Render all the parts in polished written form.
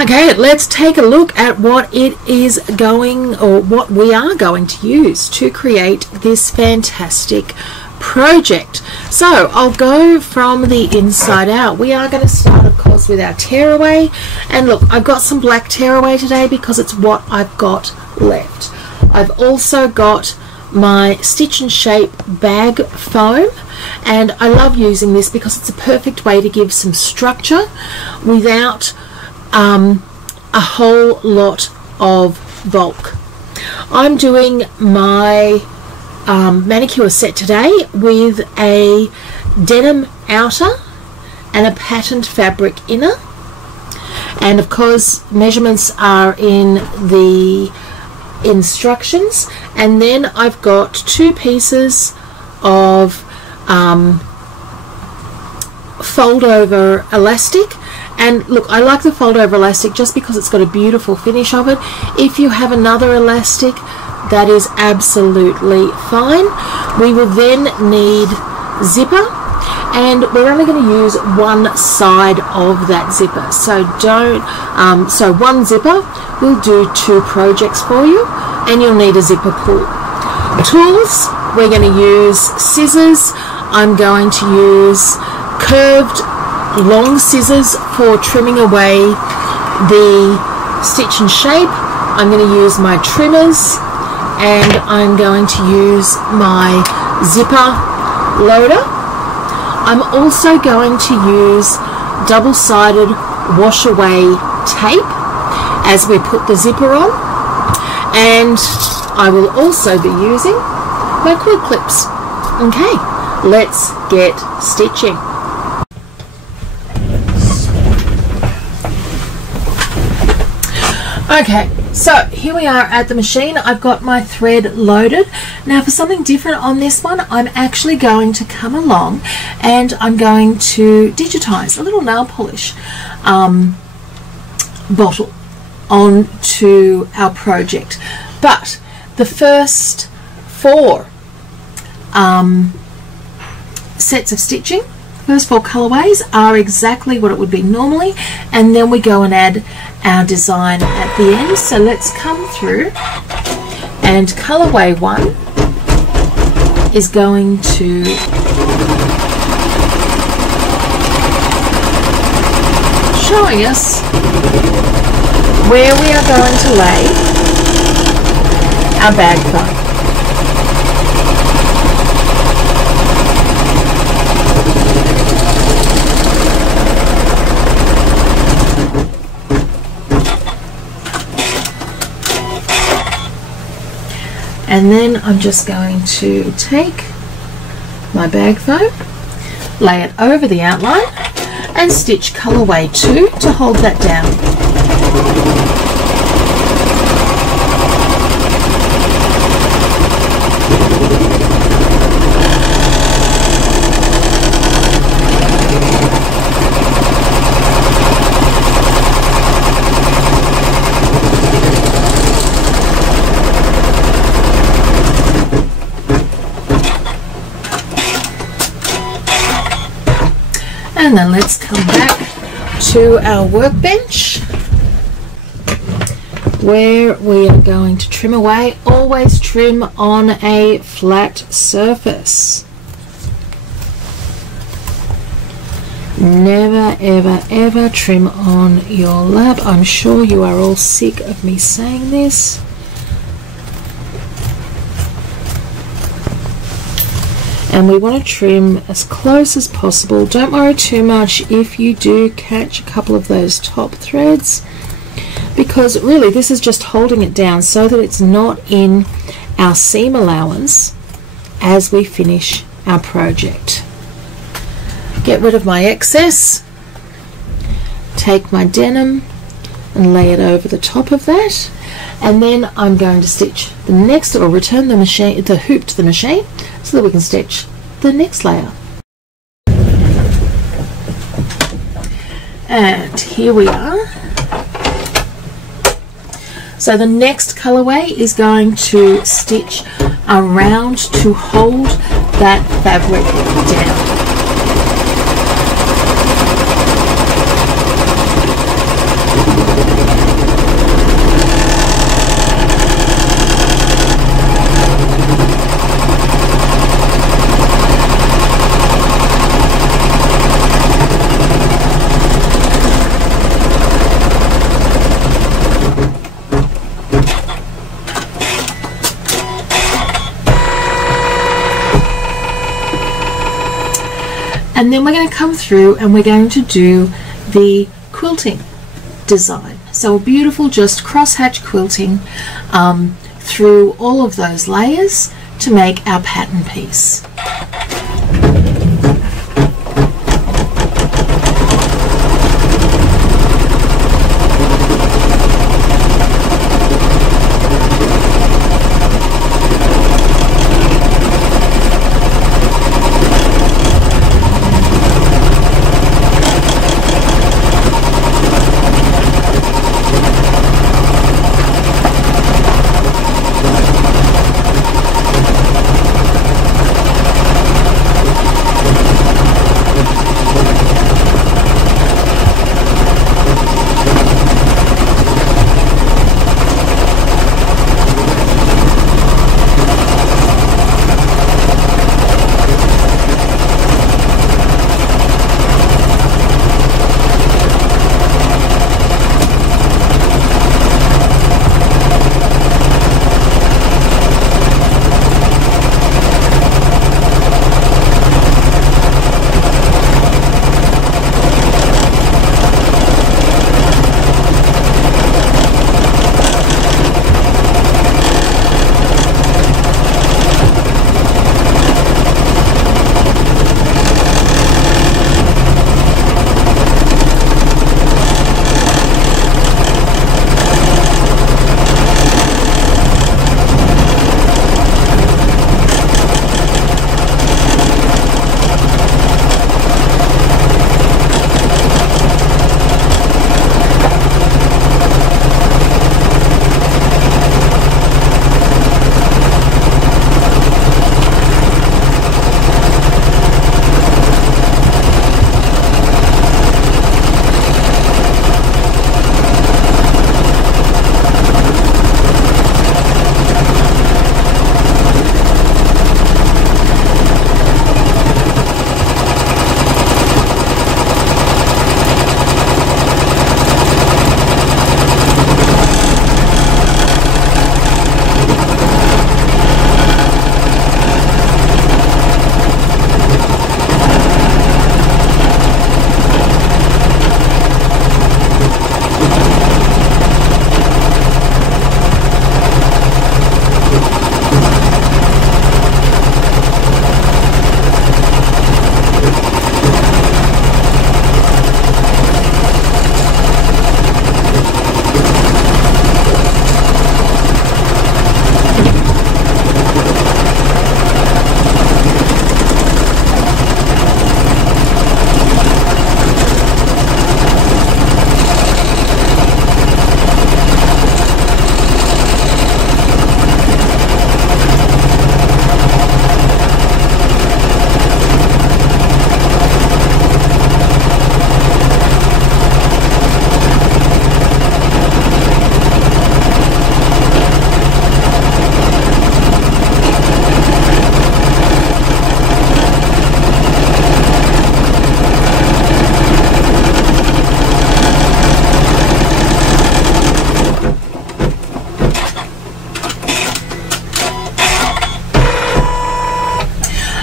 Okay, let's take a look at what it is going, or what we are going to use to create this fantastic project. So I'll go from the inside out. We are going to start, of course, with our tearaway. And look, I've got some black tearaway today because it's what I've got left. I've also got my Stitch and Shape bag foam, and I love using this because it's a perfect way to give some structure without a whole lot of bulk. I'm doing my manicure set today with a denim outer and a patterned fabric inner, and of course measurements are in the instructions. And then I've got 2 pieces of fold over elastic. And look, I like the fold over elastic just because it's got a beautiful finish of it. If you have another elastic, that is absolutely fine. We will then need zipper, and we're only going to use one side of that zipper. So so one zipper will do 2 projects for you, and you'll need a zipper pull. Tools, we're going to use scissors. I'm going to use curved long scissors for trimming away the Stitch and Shape. I'm going to use my trimmers, and I'm going to use my zipper loader. I'm also going to use double-sided wash away tape as we put the zipper on, and I will also be using my quilt clips. Okay, let's get stitching. Okay, so here we are at the machine. I've got my thread loaded. Now for something different on this one, I'm actually going to come along and I'm going to digitize a little nail polish bottle onto our project. But the first 4 sets of stitching, first 4 colorways are exactly what it would be normally, and then we go and add our design at the end. So let's come through, and colorway 1 is going to showing us where we are going to lay our bag foam. And then I'm just going to take my bag foam, lay it over the outline, and stitch colorway 2 to hold that down. And then let's come back to our workbench where we are going to trim away. Always trim on a flat surface. Never, ever, ever trim on your lap. I'm sure you are all sick of me saying this. And we want to trim as close as possible. Don't worry too much if you do catch a couple of those top threads, because really this is just holding it down so that it's not in our seam allowance as we finish our project. Get rid of my excess, take my denim and lay it over the top of that, and then I'm going to stitch the next, or return the hoop to the machine so that we can stitch the next layer. And here we are. So the next colorway is going to stitch around to hold that fabric down. And then we're going to come through and we're going to do the quilting design. So a beautiful just crosshatch quilting through all of those layers to make our pattern piece.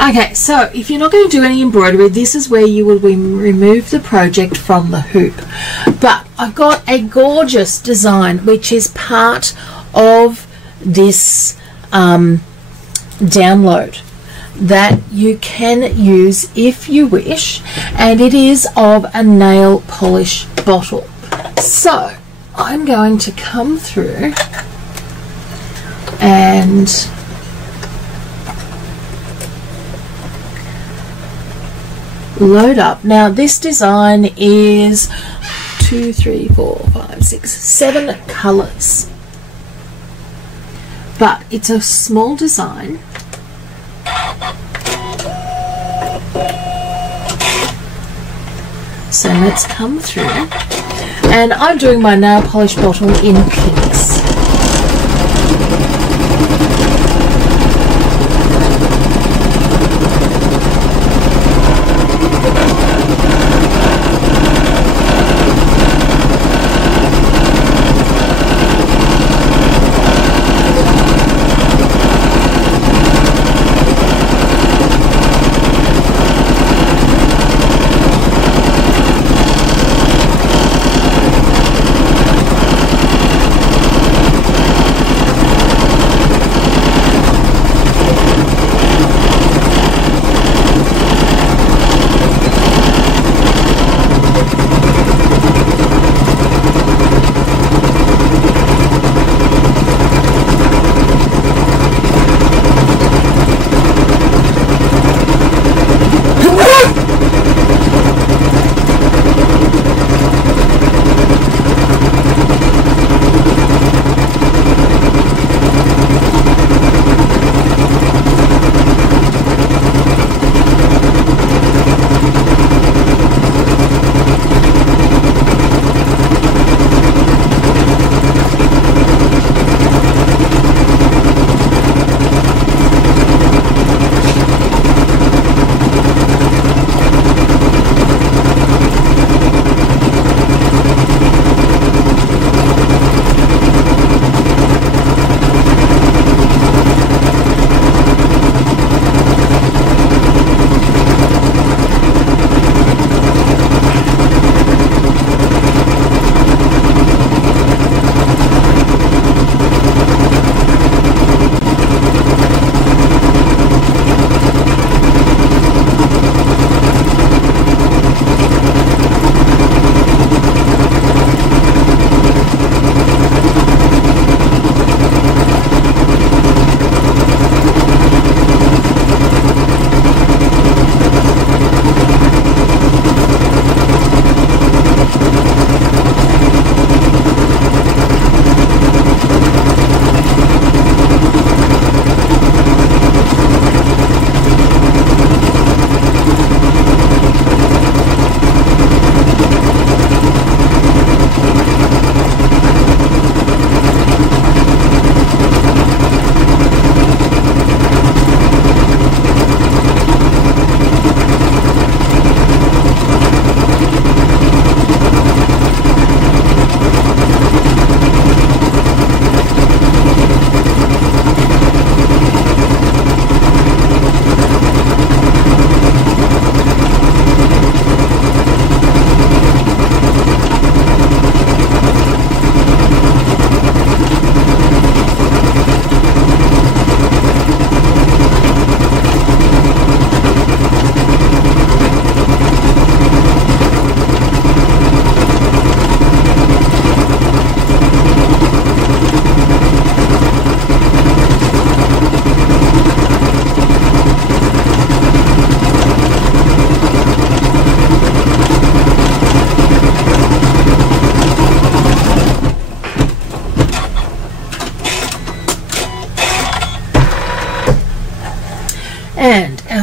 Okay, so if you're not going to do any embroidery, this is where you will remove the project from the hoop. But I've got a gorgeous design which is part of this download that you can use if you wish, and it is of a nail polish bottle. So I'm going to come through and load up. Now this design is 2, 3, 4, 5, 6, 7 colors, but it's a small design. So let's come through, and I'm doing my nail polish bottle in pinks.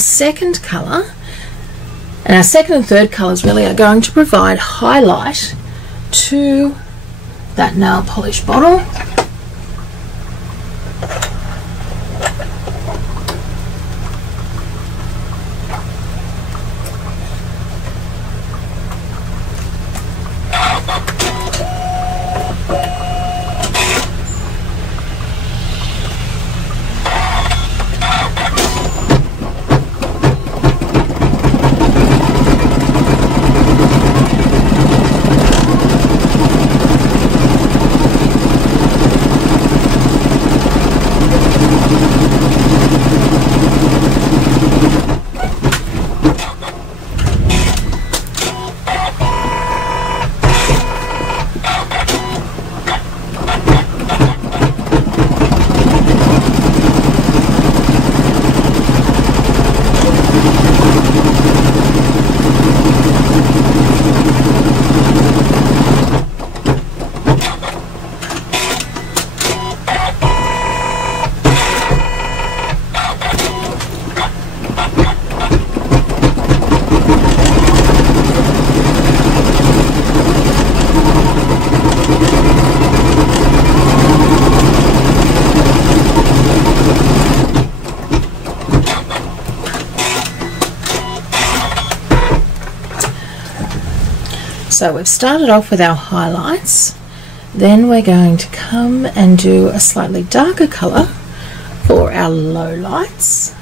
second colour, and our second and third colours really are going to provide highlight to that nail polish bottle. So we've started off with our highlights, then we're going to come and do a slightly darker colour for our low lights.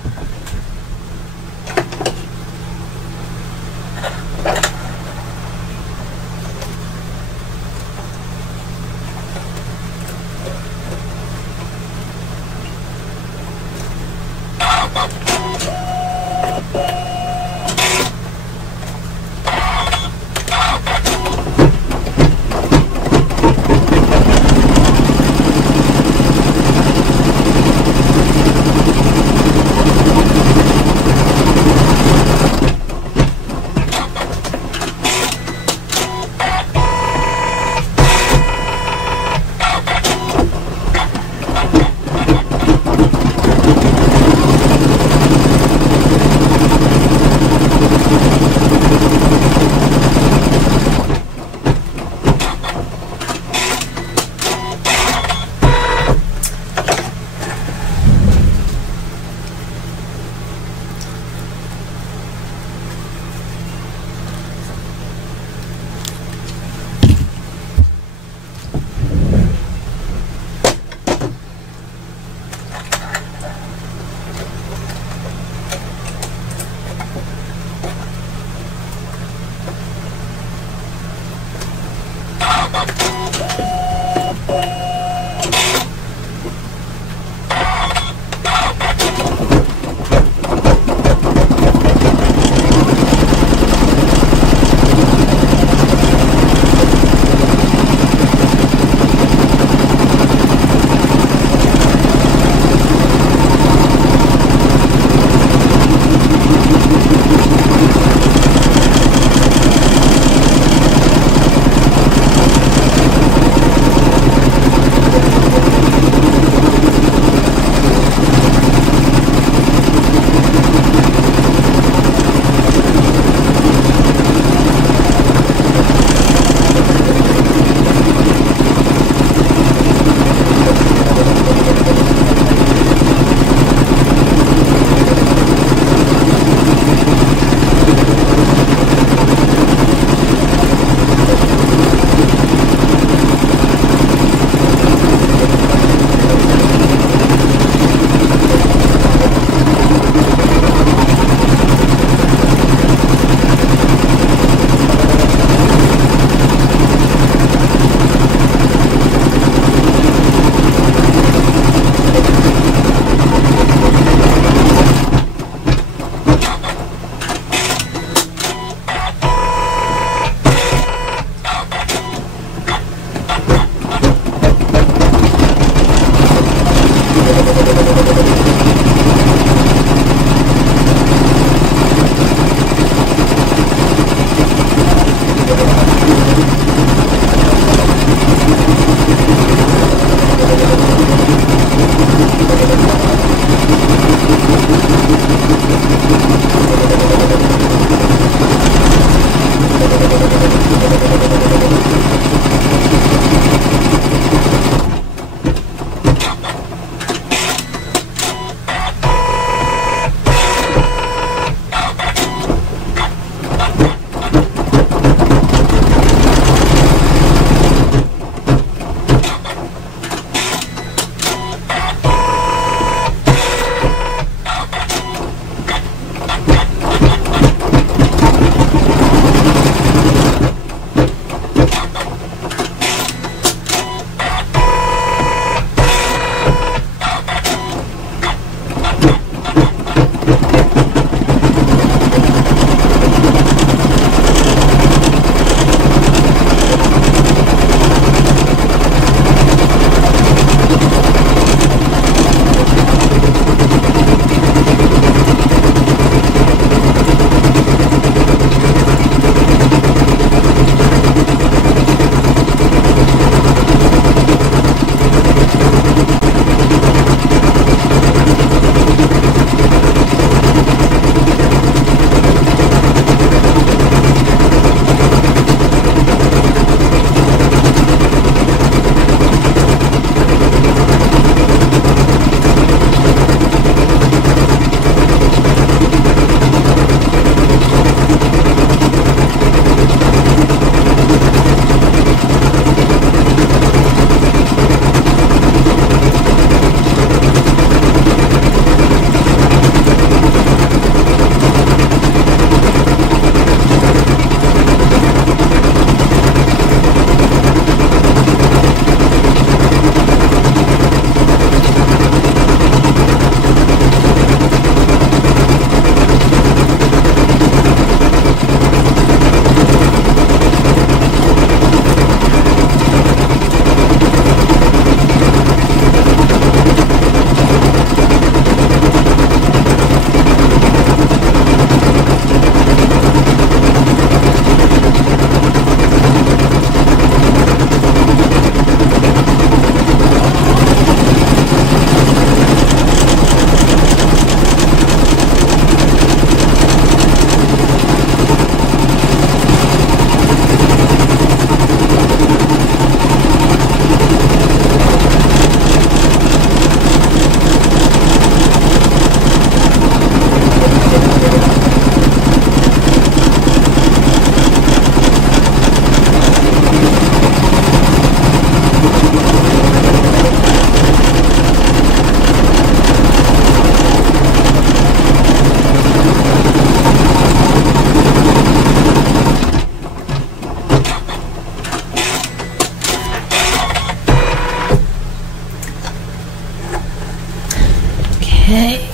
Okay.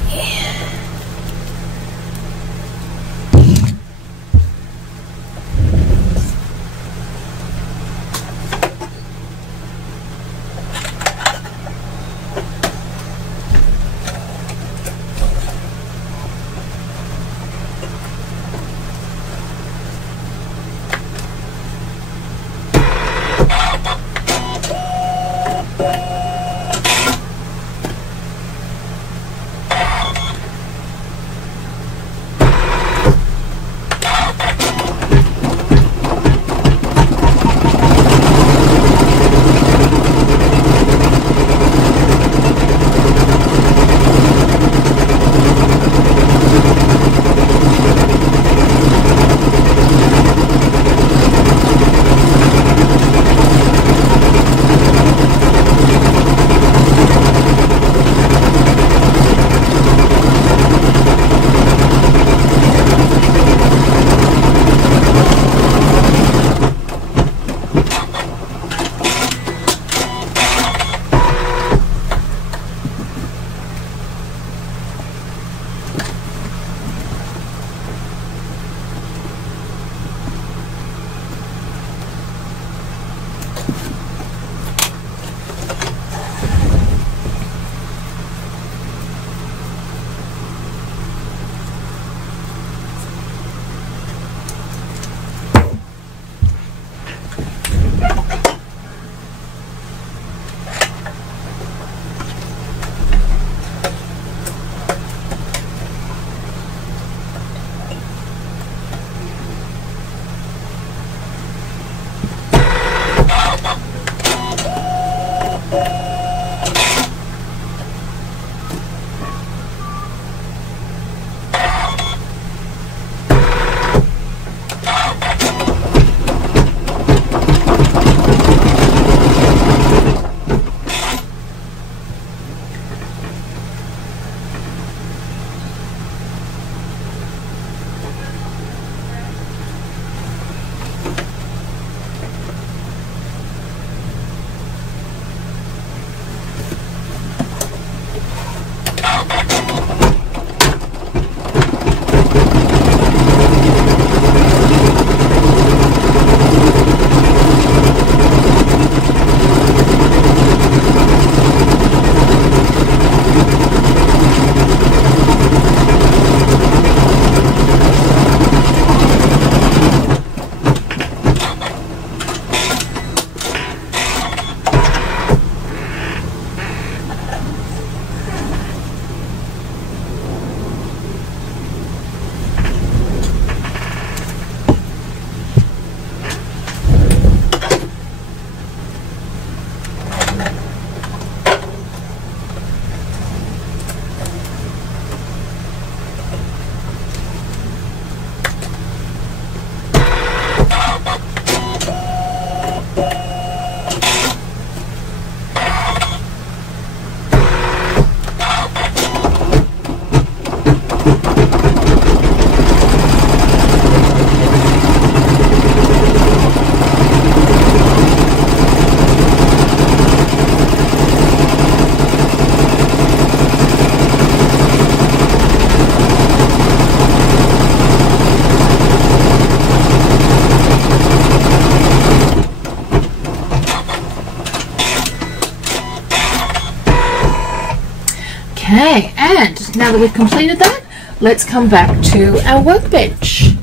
Okay, and now that we've completed that, let's come back to our workbench.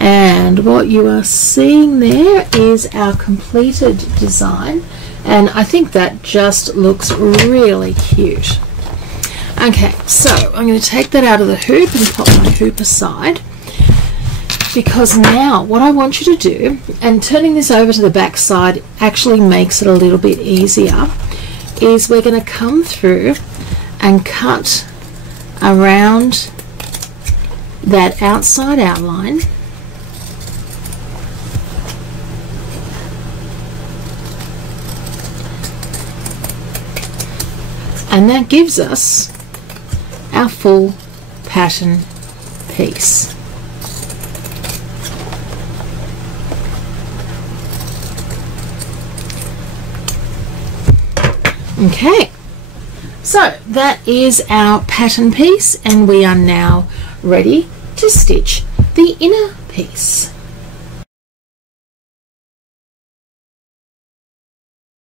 And what you are seeing there is our completed design, and I think that just looks really cute. Okay, so I'm going to take that out of the hoop and pop my hoop aside, because now what I want you to do, and turning this over to the back side actually makes it a little bit easier, is we're going to come through and cut around that outside outline. And that gives us our full pattern piece. Okay, so that is our pattern piece, and we are now ready to stitch the inner piece.